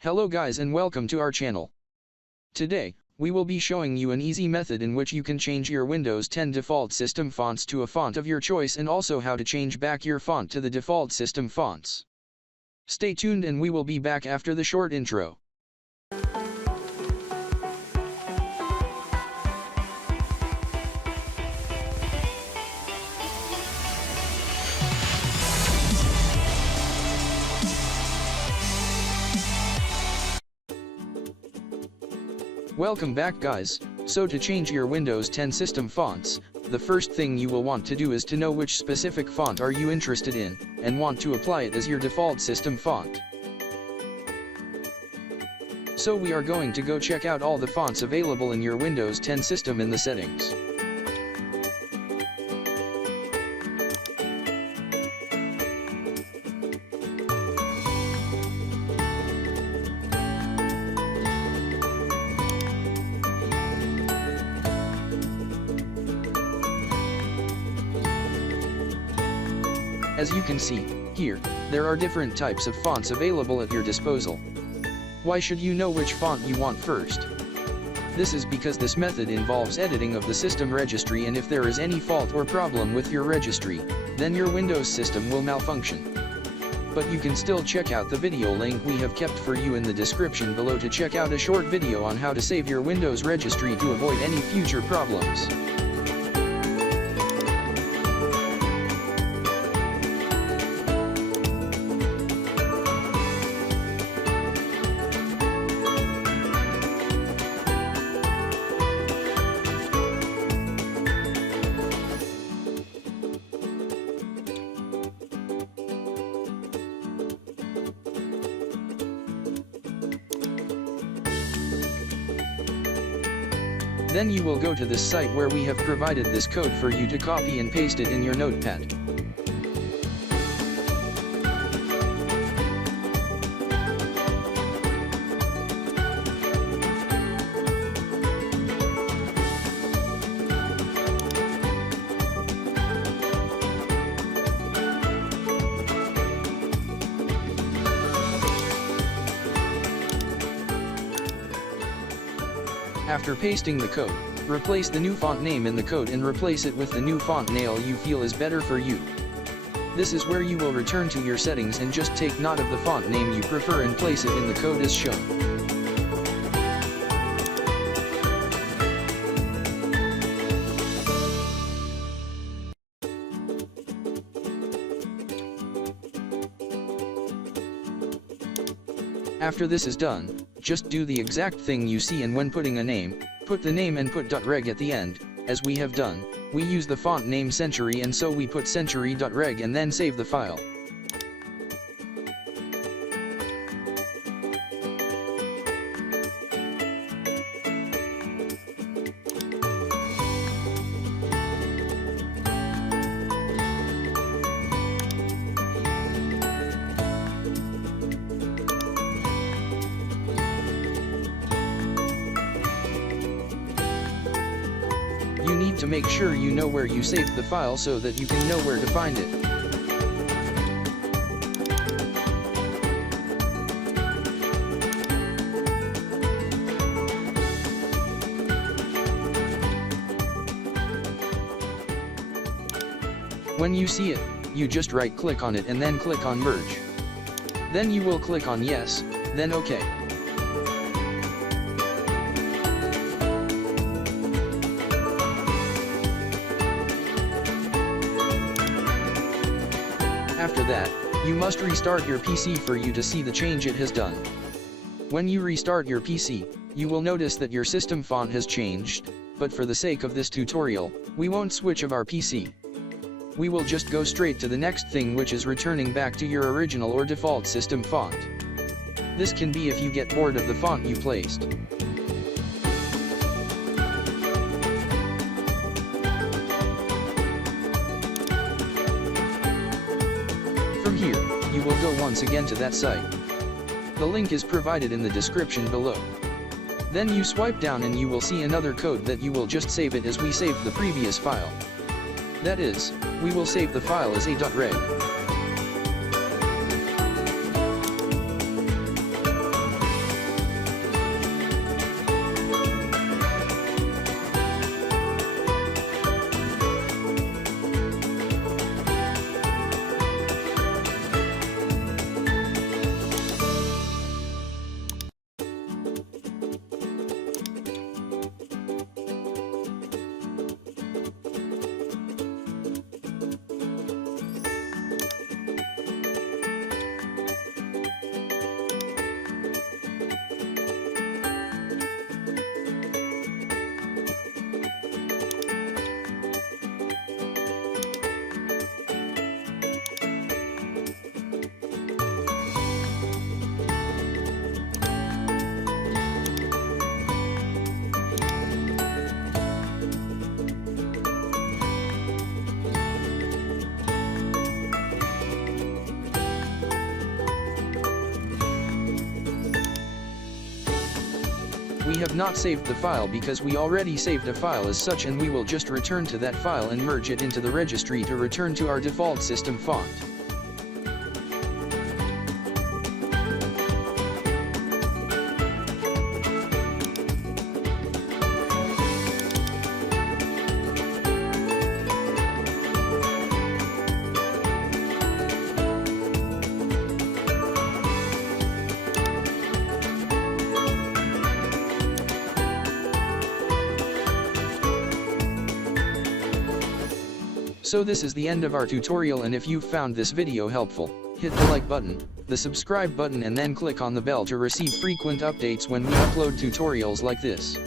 Hello guys and welcome to our channel. Today, we will be showing you an easy method in which you can change your Windows 10 default system fonts to a font of your choice and also how to change back your font to the default system fonts. Stay tuned and we will be back after the short intro. Welcome back guys. So to change your Windows 10 system fonts, the first thing you will want to do is to know which specific font are you interested in, and want to apply it as your default system font. So we are going to go check out all the fonts available in your Windows 10 system in the settings. As you can see, here, there are different types of fonts available at your disposal. Why should you know which font you want first? This is because this method involves editing of the system registry, and if there is any fault or problem with your registry, then your Windows system will malfunction. But you can still check out the video link we have kept for you in the description below to check out a short video on how to save your Windows registry to avoid any future problems. Then you will go to this site where we have provided this code for you to copy and paste it in your notepad. After pasting the code, replace the new font name in the code and replace it with the new font name you feel is better for you. This is where you will return to your settings and just take note of the font name you prefer and place it in the code as shown. After this is done, just do the exact thing you see, and when putting a name, put the name and put .reg at the end. As we have done, we use the font name Century, and so we put century.reg and then save the file. You need to make sure you know where you saved the file so that you can know where to find it. When you see it, you just right-click on it and then click on Merge. Then you will click on Yes, then OK. After that, you must restart your PC for you to see the change it has done. When you restart your PC, you will notice that your system font has changed, but for the sake of this tutorial, we won't switch of our PC. We will just go straight to the next thing, which is returning back to your original or default system font. This can be if you get bored of the font you placed. From here, you will go once again to that site. The link is provided in the description below. Then you swipe down and you will see another code that you will just save it as we saved the previous file. That is, we will save the file as a.reg. We have not saved the file because we already saved a file as such, and we will just return to that file and merge it into the registry to return to our default system font. So this is the end of our tutorial, and if you found this video helpful, hit the like button, the subscribe button, and then click on the bell to receive frequent updates when we upload tutorials like this.